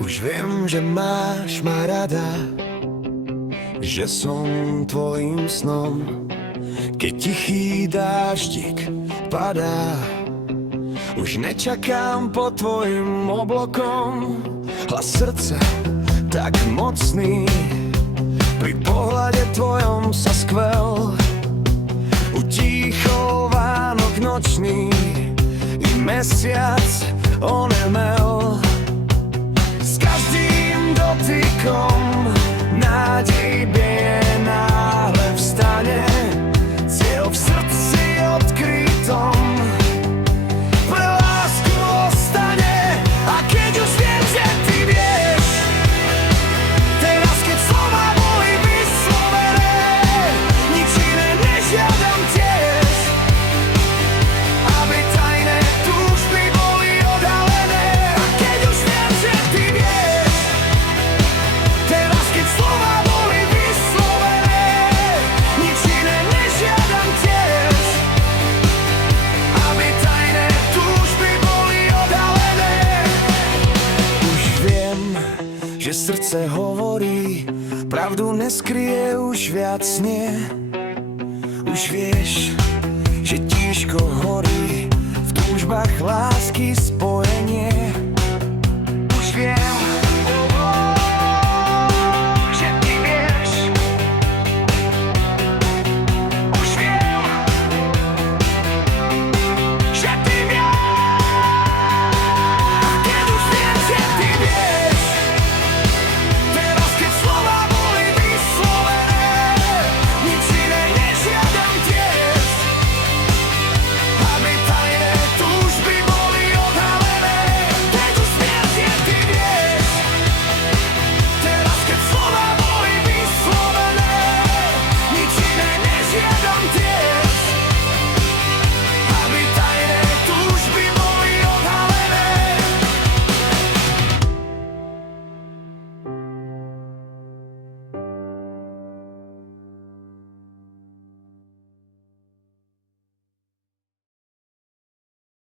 Už viem, že máš ma rada, že som tvojim snom. Keď tichý dáždik padá, už nečakám pod tvojim oblokom. Hlas srdca tak mocný, pri pohľade tvojom sa skvel. Utíchol Vánok nočný i mesiac onemel. S každým dotykom nádej bije, náhle vstane. Cieľ v srdci odkrytom pre lásku ostane. A keď už viem, že ty vieš, teraz keď slova boli vyslovené, nič iné nežiadam tiež, aby tajné túžby boli odhalené. A keď už viem, že ty vieš, teraz keď slova boli vyslovené, nič iné nežiadam tiež, aby tajné túžby boli odhalené. Už viem, že srdce hovorí, pravdu neskryje už viac nie. Už vieš, že tížko horí v túžbách lásky spojenie.